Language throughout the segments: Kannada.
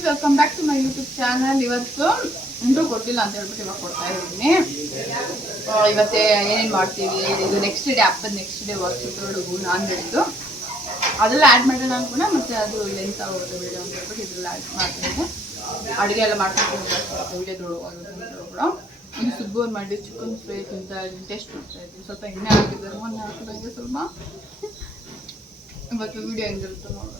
Guys, welcome back to my YouTube channel. ಇವತ್ತು ಇಂಟ್ರೂ ಕೊಟ್ಟಿಲ್ಲ ಅಂತ ಹೇಳ್ಬಿಟ್ಟು ಇವಾಗ ಕೊಡ್ತಾ ಇದ್ದೀನಿ. ಇವತ್ತೇ ಏನೇನು ಮಾಡ್ತೀವಿ, ಇದು ನೆಕ್ಸ್ಟ್ ಡೇ ಹಬ್ಬದ ನೆಕ್ಸ್ಟ್ ಡೇ ವರ್ಷದೊಳಗು ನಾನ್ ವೆಜ್ದು ಅದೆಲ್ಲ ಆ್ಯಡ್ ಮಾಡೋಣ ಅನ್ಕೊಂಡೆ. ಮತ್ತು ಅದು ಲೆಂತ್ ಆಗೋದು ವೀಡಿಯೋ ಅಂತ ಹೇಳ್ಬಿಟ್ಟು ಇದ್ರೆಲ್ಲ ಆ್ಯಡ್ ಮಾಡ್ತಿದ್ದೆ. ಅಡುಗೆ ಎಲ್ಲ ಮಾಡ್ಕೊಂಡು ವೀಡಿಯೋದೊಳಗೆ ಕೂಡ ಇನ್ನು ಸುಬ್ಬೂರು ಮಾಡಿ ಚಿಕನ್ ಫ್ರೈ ತಿಂತ ಟೇಸ್ಟ್ ಮಾಡ್ತಾ ಇದ್ವಿ. ಸ್ವಲ್ಪ ಎಣ್ಣೆ ಹಾಕಿದ್ದಾರೆ, ಮೊನ್ನೆ ಹಾಕಿದಂಗೆ ಸ್ವಲ್ಪ. ಇವತ್ತು ವೀಡಿಯೋ ಹೆಂಗಿರುತ್ತೆ ನೋಡೋಣ.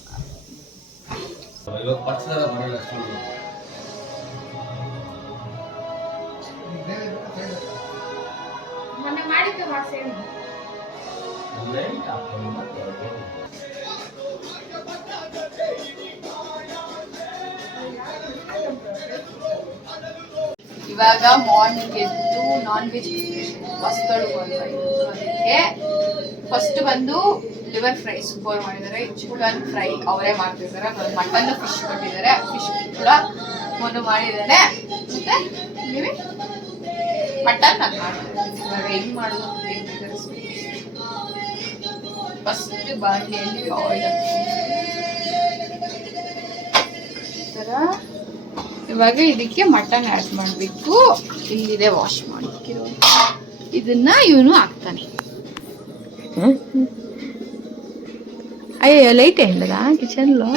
ಇವಾಗ ಮಾರ್ನಿಂಗ್ ಎದ್ದು ನಾನ್ ವೆಜ್ ವಸ್ತುಗಳು ಅದಕ್ಕೆ ಫಸ್ಟ್ ಬಂದು ಲಿವರ್ ಫ್ರೈ ಸೂಪರ್ ಮಾಡಿದ್ದಾರೆ. ಚಿಕನ್ ಫ್ರೈ ಅವರೇ ಮಾಡ್ತಿದ್ದಾರೆ. ಮಟನ್ ಫಿಶ್ ಕೊಟ್ಟಿದ್ದಾರೆ, ಫಿಶ್ ಕೂಡ ಮೊದಲು ಮಾಡಿದ್ದಾರೆ. ಮತ್ತೆ ನೀವೇ ಮಟನ್ ನಾನು ಮಾಡ್ತಿದ್ದೀನಿ. ಇವಾಗ ಹೆಂಗ್ ಮಾಡೋದು ಫಸ್ಟ್ ಬಾಣಲೆಯಲ್ಲಿ ಆಯಿಲ್ ಥರ. ಇವಾಗ ಇದಕ್ಕೆ ಮಟನ್ ಆ್ಯಡ್ ಮಾಡಬೇಕು. ಇಲ್ಲಿದೆ ವಾಶ್ ಮಾಡಿಕ್ಕಿರೋ ಇದನ್ನ ಇವನು ಹಾಕ್ತಾನೆ. అయ్యో లైట్ అయింది కదా కిచెన్లో.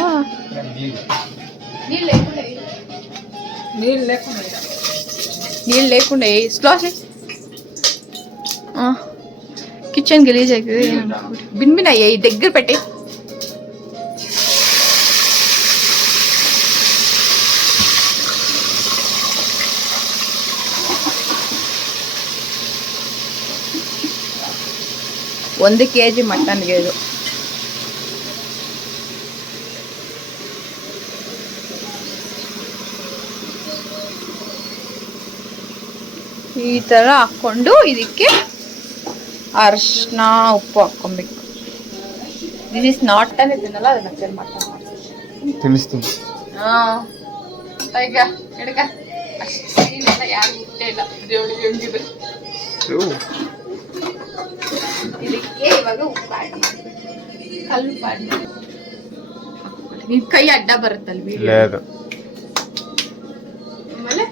నీళ్ళు లేకుండా స్లో కిచెన్ గలీజ్ అవుతుంది. బిన్ బిన్ అయ్యాయి దగ్గర పెట్టి. ಒಂದು kg ಮಟನ್ಗೆ ಇದು. ಈ ಥರ ಹಾಕ್ಕೊಂಡು ಇದಕ್ಕೆ ಅರಿಶಿನ ಉಪ್ಪು ಹಾಕ್ಕೊಬೇಕು. ದಿಸ್ ಇಸ್ ನಾಟ್ ಅನ್ ಇದನ್ನೆಲ್ಲ ಅದನ್ನ ಹಾಕಿ ಮಾಡ್ತೀನಿ ತಿನ್ನಿಸ್ತೀನಿ. ಈಗ ಹಿಡ್ಕ ಅಷ್ಟೇನೆಲ್ಲ ಯಾರು ಇಷ್ಟೇ ಇಲ್ಲ ದೇವಳಿಗೆ ಹೆಂಗಿದೆ. ಇದಕ್ಕೆ ಇವಾಗ ಉಪ್ಪು ಆಡ್ ಮಾಡಿ, ಕಲ್ಲು ಉಪ್ಪು ಆಡ್ ಮಾಡಿ. ನಿನ್ ಕೈ ಅಡ್ಡ ಬರುತ್ತಲ್ವಿ. ಆಮೇಲೆ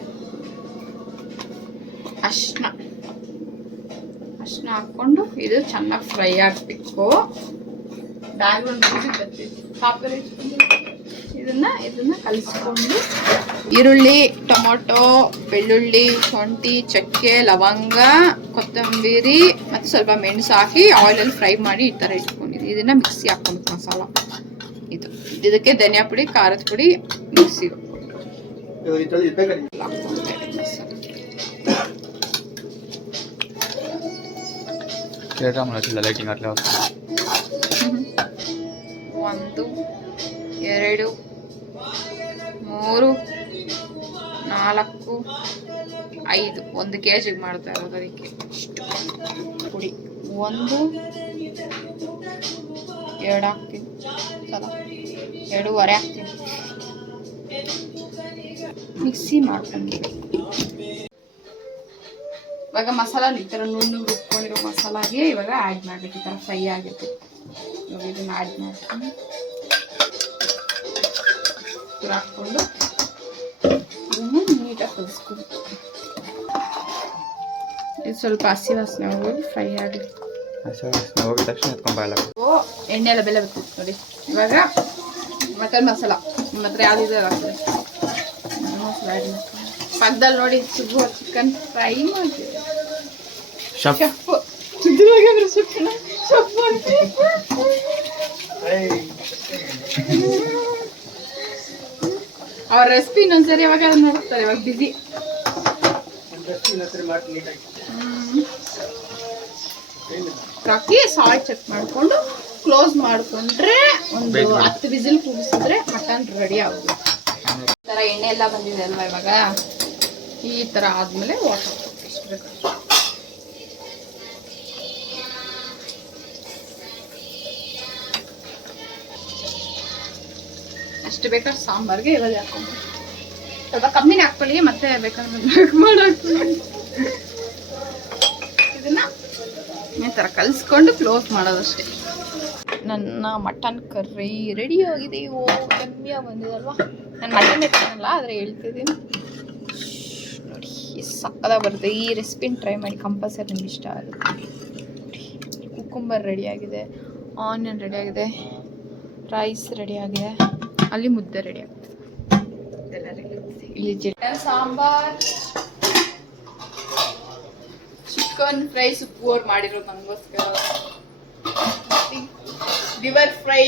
ಅರ್ಶಿನ ಹಾಕೊಂಡು ಇದು ಚೆನ್ನಾಗಿ ಫ್ರೈ ಆಗಬೇಕು. ಇದನ್ನ ಕಲಿಸ್ಕೊಂಡು ಈರುಳ್ಳಿ, ಟೊಮೊಟೊ, ಬೆಳ್ಳುಳ್ಳಿ, ಶುಂಠಿ, ಚಕ್ಕೆ, ಲವಂಗ, ಕೊತ್ತಂಬರಿ ಮತ್ತು ಸ್ವಲ್ಪ ಮೆಣಸು ಹಾಕಿ ಆಯಿಲಲ್ಲಿ ಫ್ರೈ ಮಾಡಿ ಈ ಥರ ಇಟ್ಕೊಂಡಿದ್ವಿ. ಇದನ್ನ ಮಿಕ್ಸಿ ಹಾಕ್ಕೊಂಡು ಮಸಾಲ ಇದಕ್ಕೆ ಧನಿಯಾ ಪುಡಿ, ಖಾರದ ಪುಡಿ ಮಿಕ್ಸಿ ಲೈಟಿಂಗ್ ಅಟ್ಲೇ 1 2 3 4 5 1 kg ಮಾಡ್ತಾ ಇರೋದು. ಅದಕ್ಕೆ ಇಷ್ಟು ಪುಡಿ 1 2 ಹಾಕ್ತೀನಿ, ಸಲ 2.5 ಹಾಕ್ತೀನಿ. ಮಿಕ್ಸಿ ಮಾಡ್ಕೊಂಡು ಇವಾಗ ಮಸಾಲ ಈ ಥರ ನುಣ್ಣಗೆ ರುಬ್ಕೊಂಡಿರೋ ಮಸಾಲಾಗೆ ಇವಾಗ ಆ್ಯಡ್ ಮಾಡಬೇಕು. ಈ ಥರ ಫ್ರೈ ಆಗುತ್ತೆ. ಇವಾಗ ಇದನ್ನು ಆ್ಯಡ್ ಮಾಡ್ತೀನಿ. ಹಾಕ್ಕೊಂಡು ಇದನ್ನು ನೀಟಾಗಿ ಕಲಿಸ್ಕೊಬೇಕು. ಇದು ಸ್ವಲ್ಪ ಹಸಿ ವಾಸನೆ ಹೋಗಿ ಫ್ರೈ ಆಗಲಿ. ಹೋಗಿದ ತಕ್ಷಣ ಎಣ್ಣೆ ಎಲ್ಲ ಬೆಲೆ ಬರ್ತಿತ್ತು ನೋಡಿ. ಇವಾಗ ಮಟನ್ ಮಸಾಲ ನಿಮ್ಮ ಹತ್ರ ಯಾವುದಿದೆ ಆಗ್ತದೆ ಮಸಾಲ ಆ್ಯಡ್ ಮಾಡ್ತೀನಿ. ಪಕ್ಕದಲ್ಲಿ ನೋಡಿ ಸುಬ್ಬು ಚಿಕನ್ ಫ್ರೈ ಮಾಡ್ತೀವಿ. ಅವ್ರ ರೆಸಿಪಿ ಇನ್ನೊಂದ್ಸರಿ ಯಾವಾಗ ನೋಡ್ತಾರೆ. ಇವಾಗ ಬಿಸಿ ಹಾಕಿ ಸಾಲ್ಟ್ ಚೆಕ್ ಮಾಡಿಕೊಂಡು ಕ್ಲೋಸ್ ಮಾಡಿಕೊಂಡ್ರೆ ಒಂದು 10 ವಿಸಿಲ್ ಕೂಗಿಸಿದ್ರೆ ಮಟನ್ ರೆಡಿ ಆಗುತ್ತೆ. ಈ ಥರ ಎಣ್ಣೆ ಎಲ್ಲ ಬಂದಿದೆ ಅಲ್ವಾ. ಇವಾಗ ಈ ಥರ ಆದಮೇಲೆ ವಾಟರ್ ಎಷ್ಟು ಬೇಕು ಅಷ್ಟು ಬೇಕಾದ್ರೆ ಸಾಂಬಾರ್ಗೆ ಇವಾಗ ಹಾಕೊಂಡು ಸ್ವಲ್ಪ ಕಮ್ಮಿನೇ ಹಾಕ್ಕೊಳ್ಳಿ. ಮತ್ತೆ ಬೇಕಾದ್ರೆ ಮಾಡಾಕ್ಕೊಳ್ಳಿ. ಇದನ್ನ ಈ ಥರ ಕಲಿಸ್ಕೊಂಡು ಕ್ಲೋಸ್ ಮಾಡೋದಷ್ಟೇ. ನನ್ನ ಮಟನ್ ಕರ್ರಿ ರೆಡಿ ಆಗಿದೆ. ಓ ಕಮ್ಮಿಯ ಬಂದಿದಲ್ವಾ. ನಾನು ಮಟನ್ ತಿನ್ನಲ್ಲ, ಆದರೆ ಹೇಳ್ತಿದ್ದೀನಿ ನೋಡಿ ಎಷ್ಟು ಸಕ್ಕದಾಗಿ ಬರುತ್ತೆ. ಈ ರೆಸಿಪಿನ ಟ್ರೈ ಮಾಡಿ, ಕಂಪಲ್ಸರಿ ನಿಮ್ಗೆ ಇಷ್ಟ ಆಗುತ್ತೆ. ಕುಕ್ಕುಂಬರ್ ರೆಡಿಯಾಗಿದೆ, ಆನಿಯನ್ ರೆಡಿಯಾಗಿದೆ, ರೈಸ್ ರೆಡಿಯಾಗಿದೆ, ಅಲ್ಲಿ ಮುದ್ದೆ ರೆಡಿ ಆಗುತ್ತೆ, ಇದೆಲ್ಲ ರೆಡಿ ಆಗುತ್ತೆ. ಇಲ್ಲಿ ಚಿಕನ್ ಸಾಂಬಾರ್, ಚಿಕನ್ ಫ್ರೈ ಸುಪ್ಪೋರ್ ಮಾಡಿರೋದು ನನಗೋಸ್ಕರ, ಲಿವರ್ ಫ್ರೈ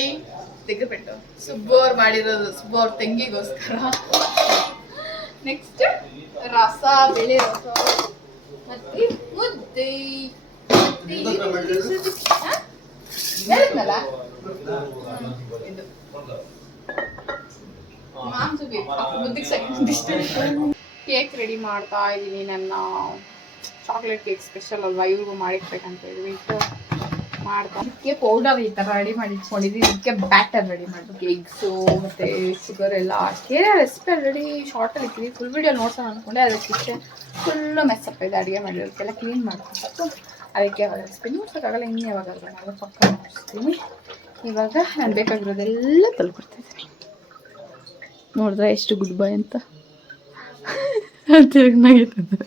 ತೆಗೆದುಬಿಟ್ಟು ಸುಬ್ಬೋರ್ ಮಾಡಿರೋದು ಸುಬ್ಬೋರ್ ತಂಗಿಗೋಸ್ಕರ. ನೆಕ್ಸ್ಟ್ ರಸ, ಬೇಳೆ ರಸ, ಮತ್ತೆ ಮುದ್ದೆ. ಹೇಳಿದ್ನಲ್ಲ ಇದು ಮಾಂಸ ಮುದ್ದಿಗೆ ಸರಿ. ಕೇಕ್ ರೆಡಿ ಮಾಡ್ತಾ ಇದ್ದೀನಿ. ನನ್ನ ಚಾಕ್ಲೇಟ್ ಕೇಕ್ ಸ್ಪೆಷಲ್ ಅಲ್ವಾ, ಇವ್ರಿಗೂ ಮಾಡಿಕ್ಬೇಕಂತ ಹೇಳ್ಬಿಟ್ಟು ಮಾಡ್ತಾ. ಇದಕ್ಕೆ ಪೌಡರ್ ಈ ಥರ ರೆಡಿ ಮಾಡಿ ಇಟ್ಕೊಂಡಿದ್ದೀನಿ. ಇದಕ್ಕೆ ಬ್ಯಾಟರ್ ರೆಡಿ ಮಾಡಬೇಕು. ಎಗ್ಸು ಮತ್ತು ಶುಗರ್ ಎಲ್ಲ ಹಾಕಿ ರೆಸಿಪಿ ಆಲ್ರೆಡಿ ಶಾರ್ಟಲ್ಲಿ ಇರ್ತೀವಿ. ಫುಲ್ ವೀಡಿಯೋ ನೋಡ್ಸೋಣ ಅಂದ್ಕೊಂಡೆ, ಅದಕ್ಕೆ ಫುಲ್ಲು ಮೆಸ್ಸಪ್ ಇದೆ. ಅಡುಗೆ ಮಾಡಿರೋದಕ್ಕೆಲ್ಲ ಕ್ಲೀನ್ ಮಾಡ್ಕೊಂಡು ಅದಕ್ಕೆ ರೆಸಿಪಿ ನೋಡ್ಸೋಕ್ಕಾಗಲ್ಲ. ಇನ್ನೂ ಯಾವಾಗಲ್ಲ ನಾನು ಪಕ್ಕ ನೋಡಿಸ್ತೀನಿ. ಇವಾಗ ನಾನು ಬೇಕಾಗಿರೋದೆಲ್ಲ ತಲ್ಕೊಡ್ತಾಯಿದ್ದೀನಿ. ನೋಡಿದ್ರೆ ಎಷ್ಟು ಗುಡ್ ಬಾಯ್ ಅಂತ ತಿರುಗಿನಾಗಿರ್ತದೆ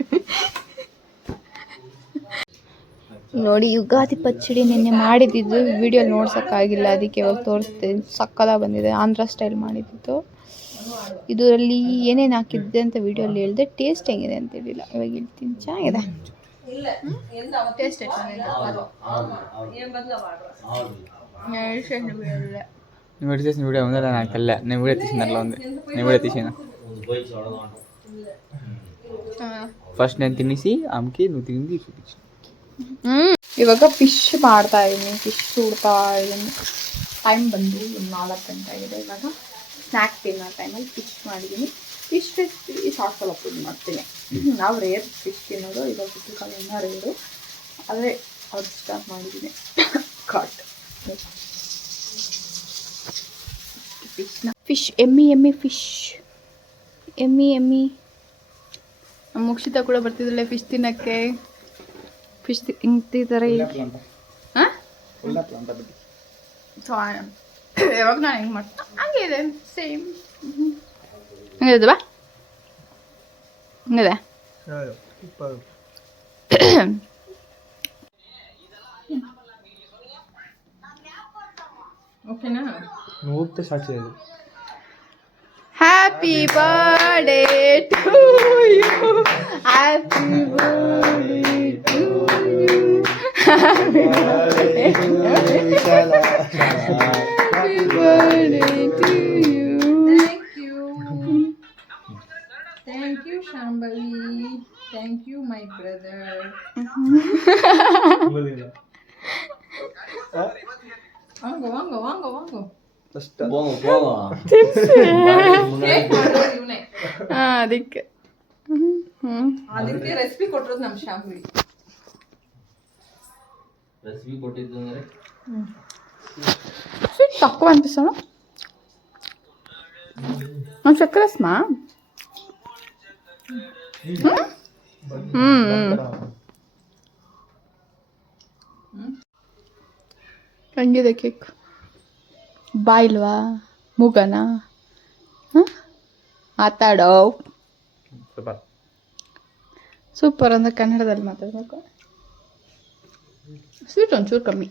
ನೋಡಿ. ಯುಗಾದಿ ಪಚ್ಚಡಿ ನಿನ್ನೆ ಮಾಡಿದ್ದು ವಿಡಿಯೋ ನೋಡ್ಸೋಕ್ಕಾಗಿಲ್ಲ, ಅದಕ್ಕೆ ಇವಾಗ ತೋರಿಸ್ತೀನಿ. ಸಕ್ಕದ ಬಂದಿದೆ, ಆಂಧ್ರ ಸ್ಟೈಲ್ ಮಾಡಿದ್ದು. ಇದರಲ್ಲಿ ಏನೇನು ಹಾಕಿದ್ದೆ ಅಂತ ವಿಡಿಯೋಲ್ಲಿ ಹೇಳಿದೆ. ಟೇಸ್ಟ್ ಹೆಂಗಿದೆ ಅಂತ ಹೇಳಿಲ್ಲ, ಇವಾಗ ಹೇಳ್ತೀನಿ. ಚೆನ್ನಾಗಿದೆ ಟೇಸ್ಟ್. వీడియో ఉందా నాకు వెళ్ళా నేను వీడియో తీసిన అట్లా ఉంది. నేను వీడియో తీసిన ఫస్ట్ నేను తినేసి ఆమెకి నువ్వు తింది చూపించు. ಇವಾಗ ಫಿಶ್ ಮಾಡ್ತಾ ಇದ್ದೀನಿ, ಫಿಶ್ ಸುಡ್ತಾ ಇದ್ದೀನಿ. ಟೈಮ್ ಬಂದು 4 ಗಂಟೆ ಆಗಿದೆ. ಇವಾಗ ಸ್ನ್ಯಾಕ್ಸ್ ತಿನ್ನೋ ಟೈಮಲ್ಲಿ ಫಿಶ್ ಮಾಡಿದ್ದೀನಿ. ಫಿಶ್ ರೆಸಿಪಿ ಶಾರ್ಟ್ಸಲ್ಲಿ ಅಪ್ಲೋಡ್ ಮಾಡ್ತೀನಿ. ನಾವು ರೇರ್ ಫಿಶ್ ತಿನ್ನೋದು, ಇವಾಗ ಫಿಶ್ ಇನ್ನೂ ರೇರು, ಆದರೆ ಅವ್ರು ಸ್ಟಾರ್ಟ್ ಮಾಡಿದ್ದೀನಿ. ಕಾಟ್ ಫಿಶ್ ಎಮ್ಮಿ ಫಿಶ್ ಎಮ್ಮಿ. ನಮ್ಮ ಮುಕ್ಷಿತ ಕೂಡ ಬರ್ತಿದ್ದಲ್ಲ ಫಿಶ್ ತಿನ್ನೋಕ್ಕೆ. ಫಿಶ್ ತಿಂತಿದ್ದಾರೆ. ಹಾಂ ಯಾವಾಗ ನಾನು ಹೆಂಗೆ ಮಾಡ್ತೀನಿ ಹಂಗೆ ಇದೆ, ಸೇಮ್ ಹಂಗಿದೆ ಬಾ, ಹಂಗಿದೆ. ಓಕೆನಾ? ಊಟ ಸಾಕ್ಷಿ. Happy birthday to you, happy birthday to you, happy birthday to you. Thank you Shambhavi, thank you my brother. ವಾಂಗೋ ಅದಕ್ಕೆ ರೆಸಿಪಿ ಕೊಟ್ಟಿರೋದು ನಮ್ಮ ಶಾಂಭವಿ. ರೆಸಿಪಿ ಕೊಟ್ಟಿದ್ದು ಅಂದ್ರೆ ತక్కుವ ಅನ್ಪಿಸೋಣ. ಒಂದು ಸಕ್ಕರೆ ಸ್ಮಾ ಹೆಂಗಿದೆ ಕೇಕ್? ಬಾಯಿಲ್ವಾ? ಮೂಗನಾ? ಮಾತಾಡೋ. ಸೂಪರ್ ಅಂದ್ರೆ ಕನ್ನಡದಲ್ಲಿ ಮಾತಾಡ್ಬೇಕು. ಸ್ವೀಟ್ ಒಂಚೂರು ಕಮ್ಮಿ.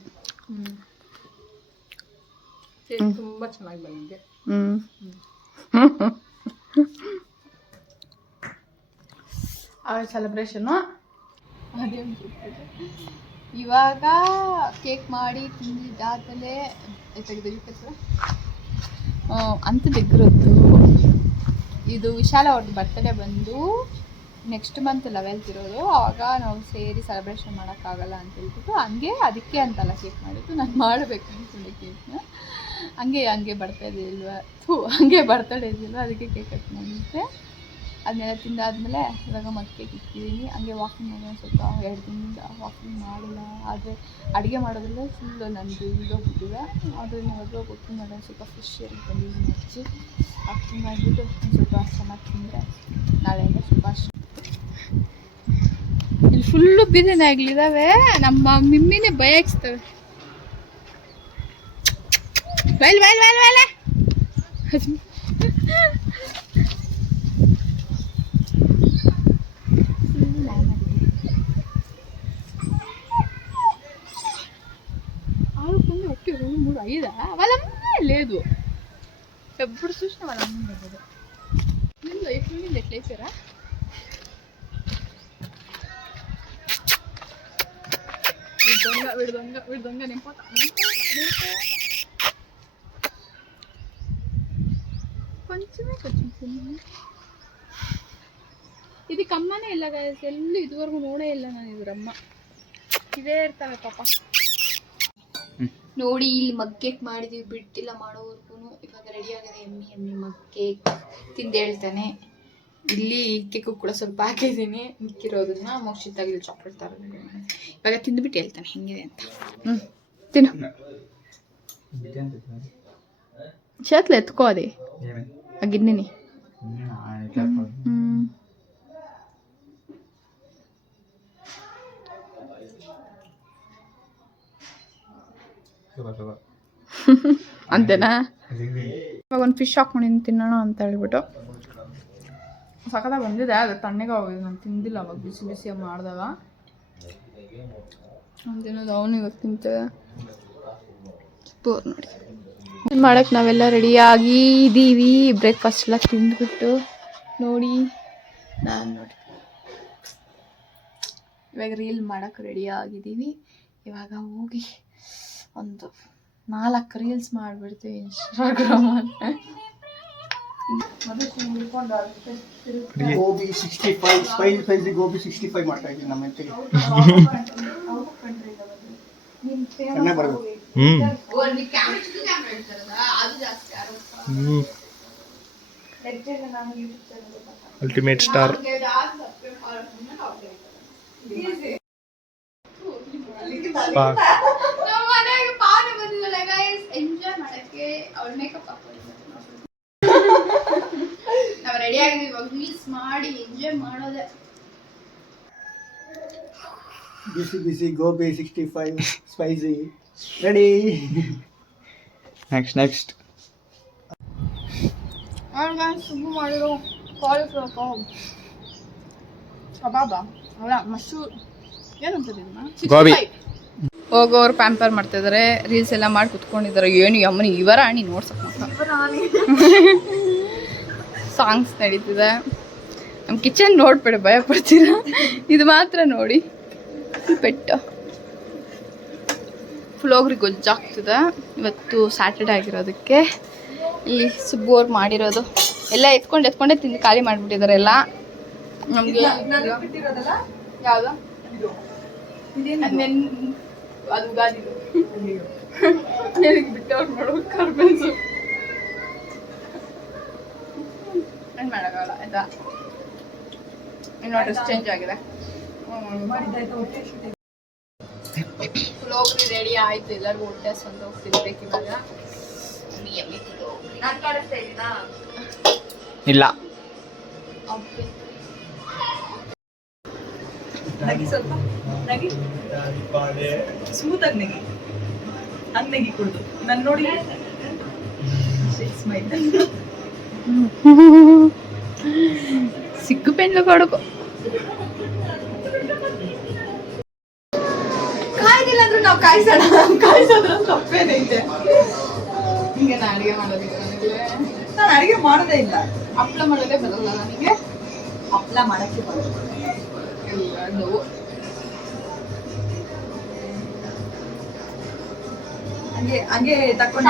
ತುಂಬ ಚೆನ್ನಾಗಿ ಬಂದಿದೆ. ಸೆಲೆಬ್ರೇಷನ್ನು ಇವಾಗ ಕೇಕ್ ಮಾಡಿ ತಿಂದಿದ್ದಾದಮೇಲೆ ಅಂಥದ್ದಿಗ್ರದ್ದು. ಇದು ವಿಶಾಲ ಅವ್ರದ್ದು ಬರ್ತಡೇ ಬಂದು ನೆಕ್ಸ್ಟ್ ಮಂತ್ 11th ಇರೋದು. ಆವಾಗ ನಾವು ಸೇರಿ ಸೆಲೆಬ್ರೇಷನ್ ಮಾಡೋಕ್ಕಾಗಲ್ಲ ಅಂತ ಹೇಳ್ಬಿಟ್ಟು ಹಂಗೆ ಅದಕ್ಕೆ ಅಂತಲ್ಲ ಕೇಕ್ ಮಾಡಿದ್ದು. ನಾನು ಮಾಡಬೇಕು ಅಂದ್ಕೊಂಡೆ ಕೇಕ್ನ. ಹಂಗೆ ಬರ್ತಡೇ ಇಲ್ವಾ ಹಂಗೆ ಬರ್ತಡೇ ಇದ್ದಿಲ್ವ, ಅದಕ್ಕೆ ಕೇಕ್ ಕಟ್ ಮಾಡಿದ್ದೆ. ಅದನ್ನೆಲ್ಲ ತಿಂದಾದ್ಮೇಲೆ ಇವಾಗ ಮತ್ತೆ ಕೇಕ್ ಇಟ್ಟಿದ್ದೀನಿ. ಹಂಗೆ ವಾಕಿಂಗ್ ಮಾಡೋಣ, ಸ್ವಲ್ಪ 2 ದಿನದಿಂದ ವಾಕಿಂಗ್ ಮಾಡಿಲ್ಲ. ಆದರೆ ಅಡುಗೆ ಮಾಡೋದ್ರಲ್ಲೇ ಫುಲ್ಲು ನಂದು ಇಲ್ಲೋಗ್ಬಿಟ್ಟಿದೆ. ಅದರಿಂದ ಇವಾಗ ಕುಕಿಂಗ್ ಮಾಡೋಣ, ಸ್ವಲ್ಪ ಫಿಶ್ ಏರಿ ಬಂದಿದ್ದೀನಿ ಹಚ್ಚಿ ವಾಕಿಂಗ್ ಮಾಡಿಬಿಟ್ಟು ಸ್ವಲ್ಪ ಚೆನ್ನಾಗಿ ತಿಂದರೆ ನಾಳೆಯಿಂದ ಸ್ವಲ್ಪ ಇಲ್ಲಿ ಫುಲ್ಲು ಬಿರಿಯಾನಿ ಆಗ್ಲಿದ್ದಾವೆ. ನಮ್ಮ ಮಿಮ್ಮಿನೇ ಭಯ ಹಾಕ್ಸ್ತವೆ. వాళ్ళ అమ్మ దగ్గర నేను లైఫ్ నుండి ఎట్లయిపోయారా వీడు దొంగ నింపోతా కొంచెమే కొంచెం ಇದು ಕಮ್ಮನೇ ಇಲ್ಲ ಗೈಸ್ ಎಲ್ಲೂ ಇದುವರೆಗೂ ನೋಡೇ ಇಲ್ಲ ನಾನು ಇದ್ರಮ್ಮ ಇದೇ ಇರ್ತಾವೆ ಪಾಪ ನೋಡಿ ಇಲ್ಲಿ ಮಗ್ ಕೇಕ್ ಮಾಡಿದೀವಿ ಬಿಟ್ಟಿಲ್ಲ ಮಾಡೋವರೆಗೂ ಇವಾಗ ರೆಡಿ ಆಗಿದೆ ಎಮ್ಮಿ ಮಗ್ ಕೇಕ್ ತಿಂದು ಹೇಳ್ತಾನೆ ಇಲ್ಲಿ ಕೇಕು ಕೂಡ ಸ್ವಲ್ಪ ಹಾಕಿದ್ದೀನಿ ಮಿಕ್ಕಿರೋದನ್ನ ಮೋಕ್ಷಿತಾಗಿ ಚಾಕ್ಲೇಟ್ ತರ ಇವಾಗ ತಿಂದುಬಿಟ್ಟು ಹೇಳ್ತಾನೆ ಹೆಂಗಿದೆ ಅಂತ ತಿನ್ನು చేతులు ఎత్తుకో అది ఆ గిన్నెని ಅಂತೆನಾ ಇವಾಗ ಒಂದು ಫಿಶ್ ಹಾಕೊಂಡು ತಿನ್ನೋಣ ಅಂತ ಹೇಳ್ಬಿಟ್ಟು ಸಖತ್ತಾಗಿ ಬಂದಿದೆ ಅದು ತಣ್ಣಗೆ ಹೋಗಿದೆ ನಾನು ತಿಂದಿಲ್ಲ ಅವಾಗ ಬಿಸಿ ಬಿಸಿಯಾಗಿ ಮಾಡಿದಾಗ ನಾನು ತಿನ್ನೋದು ಅವನು ಇವಾಗ ತಿಂತೇವೆ ಬೋರ್ ನೋಡಿ ಮಾಡಕ್ಕೆ ನಾವೆಲ್ಲ ರೆಡಿಯಾಗಿ ಇದ್ದೀವಿ ಬ್ರೇಕ್ಫಾಸ್ಟ್ ಎಲ್ಲ ತಿಂದ್ಬಿಟ್ಟು ನೋಡಿ ನಾನು ನೋಡಿ ಇವಾಗ ರೀಲ್ ಮಾಡೋಕ್ಕೆ ರೆಡಿ ಆಗಿದ್ದೀವಿ ಇವಾಗ ಹೋಗಿ ಒಂದು 4 ರೀಲ್ಸ್ ಮಾಡಿಬಿಡ್ತೀವಿ ಇನ್ಸ್ಟಾಗ್ರಾಮಲ್ಲಿ ಗೋಬಿ 65 ಸ್ಪೈಸಿ ಗೋಬಿ 65 ಮಾಡ್ತಾ ಇದ್ದೀನಿ ನಮ್ಮ ಹೆಂಡತಿಗೆ ಚೆನ್ನಾಗಿ ಬರಬೇಕು ಅಲ್ಟಿಮೇಟ್ ಸ್ಟಾರ್ ಎಂಜಾಯ್ ಮಾಡಕ್ಕೆ ಅವಳ ಮೇಕಪ್ ನಾವು ರೆಡಿ ಆಗಿದ್ವಿ ಇವಾಗ ರೀಲ್ಸ್ ಮಾಡಿ ಎಂಜಾಯ್ ಮಾಡೋದೆ ಬಿಸಿ ಬಿಸಿ gobi 65 spicy ready next Subbu ಮಾಡಿರೋ ಕಾಲಿಫ್ಲವರ್ ಕಬಾಬ ಅಲ್ಲ ಮಶ್ರೂಮ್ ಏನಂತದೆ ಗೋಬಿ ಹೋಗೋರು ಪ್ಯಾಂಪರ್ ಮಾಡ್ತಿದ್ದಾರೆ ರೀಲ್ಸ್ ಎಲ್ಲ ಮಾಡಿ ಕುತ್ಕೊಂಡಿದ್ದಾರೆ ಏನು ಅಮ್ಮನಿ ಇವರ ಆಣಿ ನೋಡ್ಸಕ್ ಸಾಂಗ್ಸ್ ನಡೀತಿದೆ ನಮ್ಮ ಕಿಚನ್ ನೋಡ್ಬೇಡ ಭಯ ಪಡ್ತೀರ ಇದು ಮಾತ್ರ ನೋಡಿ ಪೆಟ್ಟು ಪುಳೋಗ್ರಿ ಗೊಜ್ಜಾಗ್ತಿದೆ ಇವತ್ತು ಸ್ಯಾಟರ್ಡೆ ಆಗಿರೋದಕ್ಕೆ ಇಲ್ಲಿ ಸುಬ್ಬು ಅವ್ರು ಮಾಡಿರೋದು ಎಲ್ಲ ಎತ್ಕೊಂಡೇ ತಿಂದು ಖಾಲಿ ಮಾಡಿಬಿಟ್ಟಿದ್ದಾರೆ ಎಲ್ಲ ನಮಗೆ ಯಾವುದು ಅದು ಗಾದಿದು ಬಿಟ್ಟವ್ರು ನೋಡೋ ಕರ್ಬೇಸು ಏನು ಮಾಡೋಕ್ಕಾಗಲ್ಲ ಆಯ್ತಾ ಇನ್ನೂ ಡ್ರೆಸ್ ಚೇಂಜ್ ಆಗಿದೆ ಪುಳೋಗ್ರಿ ರೆಡಿ ಆಯ್ತು ಎಲ್ಲರಿಗೂ ಹೊಟ್ಟೆ ಸ್ವಂತ ಹೋಗ್ತಿರ್ಬೇಕು ಇವಾಗ ನಾನು ಕಾಣಿಸ್ತಾ ಇದ್ದೀನಾ ಇಲ್ಲ ನಗಿ ಸ್ವಲ್ಪ ನಗಿ ಸ್ಮೂತ್ ಆಗಿ ನಗಿ ಹಂಗ್ ನಗಿ ಕುಡ್ದು ನನ್ ನೋಡಿ ಸ್ಮೈಲ್ ಸಿಕ್ಕು ಪೆನ್ಲು ಕೊಡಕು ಕಾಯ್ದಿಲ್ಲ ಅಂದ್ರೂ ನಾವು ಕಾಯಿಸೋದ್ರ ತಪ್ಪೇನೈತೆ ಈಗ ನಾನು ಅಡುಗೆ ಮಾಡೋದಿಲ್ಲ ನನಗೆ ನಾನು ಅಡಿಗೆ ಮಾಡೋದೇ ಇಲ್ಲ ಹಪ್ಪಳ ಮಾಡೋದೇ ಬರಲ್ಲ ನನಗೆ ಹಪ್ಪಳ ಮಾಡಕ್ಕೆ ಬರೋದು ಅದು ಹಂಗೆ ಹಂಗೆ ತಕೊಂಡು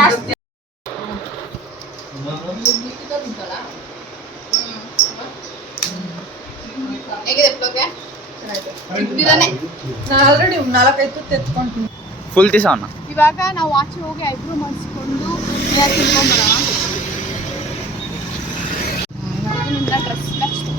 ಹೇಗಿದೆ ಹಪ್ಪಳಕ್ಕೆ ಇದ್ದಾನೆ ನಾನು ಆಲ್ರೆಡಿ 4-5 ತುತ್ತು ಎತ್ಕೊಂಡು ಫುಲ್ ತಿಸೋಣ ಇವಾಗ ನಾವು ಆಚೆ ಹೋಗಿ ಐಬ್ರೋ ಮಾಡಿಸ್ಕೊಂಡು ತಿನ್ಕೊಂಡ್ಬರೋಣ ಡ್ರೆಸ್ ನೆಕ್ಸ್ಟ್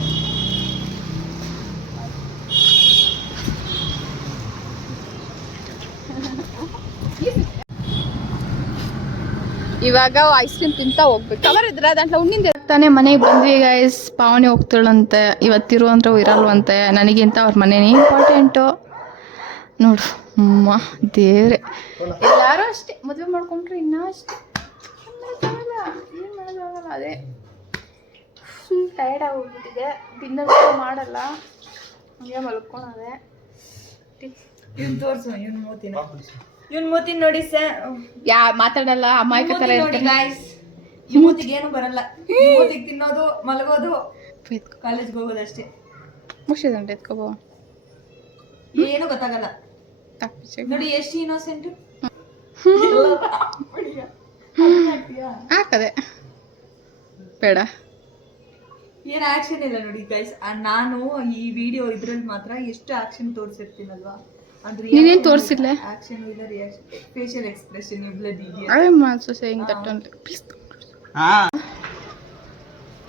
ಇವಾಗ ಐಸ್ ಕ್ರೀಮ್ ತಿಂತ ಹೋಗ್ಬೇಕು ಕವರ್ ಇದ್ರೆ ಅದಂಟ್ಲ ಉಣ್ಣಿಂದ ತಾನೇ ಮನೆಗೆ ಬಂದ್ವಿ ಗೈಸ್ ಪಾವನಿ ಹೋಗ್ತಾಳಂತೆ ಇವತ್ತಿರು ಅಂದ್ರೆ ಇರಲ್ವಂತೆ ನನಗಿಂತ ಅವ್ರ ಮನೇನೇ ಇಂಪಾರ್ಟೆಂಟು ನೋಡು ಅಮ್ಮ ದೇವ್ರೆ ಎಲ್ಲರೂ ಅಷ್ಟೇ ಮದುವೆ ಮಾಡ್ಕೊಂಡ್ರೆ ಇನ್ನೂ ಅಷ್ಟೇ ಏನು ಮಾಡೋಕ್ಕಾಗಲ್ಲ ಅದೇ ಫುಲ್ ಟಯರ್ಡ್ ಆಗೋಗ್ಬಿಟ್ಟಿದೆ ಡಿನ್ನರ್ ಮಾಡಲ್ಲ ಹಂಗೆ ಮಲ್ಕೊಳದೆ ಇವ್ನು ತೋರಿಸು ಇವ್ನು ಮೂತಿನ ನೋಡಿ ಸರ್ ಮಾತಾಡಲ್ಲ ಅಮಾಯಕ ಥರ ನೋಡಿ ಗಾಯ್ಸ್ ಇವತ್ತಿಗೆ ಏನು ಬರಲ್ಲ. ಇವತ್ತಿಗೆ ತಿನ್ನೋದು, ಮಲಗೋದು, ಕಾಲೇಜ್ಗೆ ಹೋಗೋದು ಅಷ್ಟೇ. ಮುಗಿಸಿದಂಟೆ ಎತ್ಕೋಬೋ. ಏನು ಗೊತ್ತಾಗಲ್ಲ ನೋಡಿ, ಎಷ್ಟು ಇನ್ನೋಸೆಂಟ್. ಹಾಕದೆ ಬೇಡ. ಏನ್ ಆಕ್ಷನ್ ಇಲ್ಲ ನೋಡಿ ಗೈಸ್. ನಾನು ಈ ವಿಡಿಯೋ ಇದ್ರಲ್ಲಿ ಮಾತ್ರ ಎಷ್ಟು ಆಕ್ಷನ್ ತೋರಿಸಿರ್ತೀನಲ್ವಾ, ಅಂದ್ರೆ ನೀನೇನ್ ತೋರಿಸಿಲ್ಲ. ಆಕ್ಷನ್ ಇಲ್ಲ, ರಿಯಾಕ್ಷನ್, ಫೇಶಿಯಲ್ ಎಕ್ಸ್ಪ್ರೆಷನ್ ಇವ್ಳದ್ ಇದೆಯಾ. I am also saying that only. Please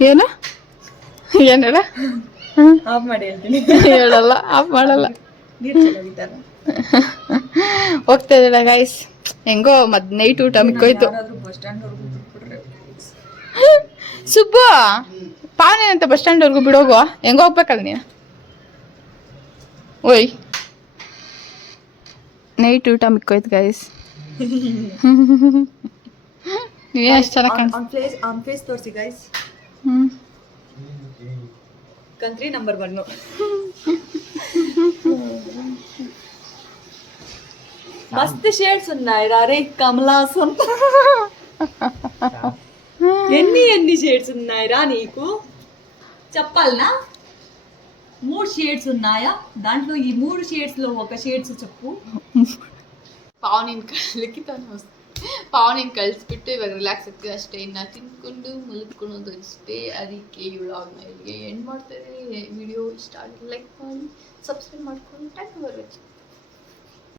ಏನು ಏನೇಳ ಆಫ್ ಮಾಡಿ ಹೇಳ್ತೀನಿ. ಹೇಳಲ್ಲ, ಆಫ್ ಮಾಡಲ್ಲ. ನೀರು ಚೆನ್ನಾಗಿದ್ದಾರ ಹೋಗ್ತಾ ಇದ್ದಾಳೆ ಗೈಸ್. ಹೆಂಗೋ ನೈಟ್ ಊಟ ಮಿಕ್ಕೋಯ್ತು. ಬಸ್ ಸ್ಟ್ಯಾಂಡ್ ವರ್ಗು ಬಿಟ್ಬಿಟ್ರೆ ಸುಬ್ಬು ಪಾನೇನಂತ ಬಸ್ ಸ್ಟ್ಯಾಂಡ್ ವರ್ಗು ಬಿಡೋಗು. ಹೆಂಗ ಹೋಗ್ಬೇಕಲ್ಲ ನೀನು. ಓಯ್ ನೈಟ್ ಊಟ ಮಿಕ್ಕೋಯ್ತು ಗೈಸ್. ನೀವೇ ಅಷ್ಟು ಚೆನ್ನಾಗಿ ಕಾಣಿಸ್. ಆನ್ ಫೇಸ್ ತೋರಿಸಿ ಗೈಸ್. Country number 1. మస్తు షేడ్స్ ఉన్నాయి రే కమలాసన్. ఎన్ని షేడ్స్ ఉన్నాయి రా నీకు చెప్పాలనా? 3 షేడ్స్ ఉన్నాయా? దాంట్లో ఈ 3 షేడ్స్ లో ఒక షేడ్స్ చెప్పు. ಪಾವನಿನ ಲಿಖಿತಾನು ಪಾವನಿನ ಕಳಿಸ್ಬಿಟ್ಟು ಇವಾಗ ರಿಲ್ಯಾಕ್ಸ್ ಆಗ್ತೀವಿ ಅಷ್ಟೇ. ಇನ್ನು ತಿನ್ಕೊಂಡು ಮಲ್ಕೊಳ್ಳೋದು ಅಷ್ಟೇ. ಅದಕ್ಕೆ ಈ ವ್ಲಾಗ್ನ ಇಲ್ಲಿಗೆ ಎಂಡ್ ಮಾಡ್ತಾ ಇದ್ದೀನಿ. ವಿಡಿಯೋ ಇಷ್ಟ ಆಗಿ ಲೈಕ್ ಮಾಡಿ, ಸಬ್ಸ್ಕ್ರೈಬ್ ಮಾಡ್ಕೊಂಡು ಟ್ಯಾಗ್ ಬರಬೇಕು.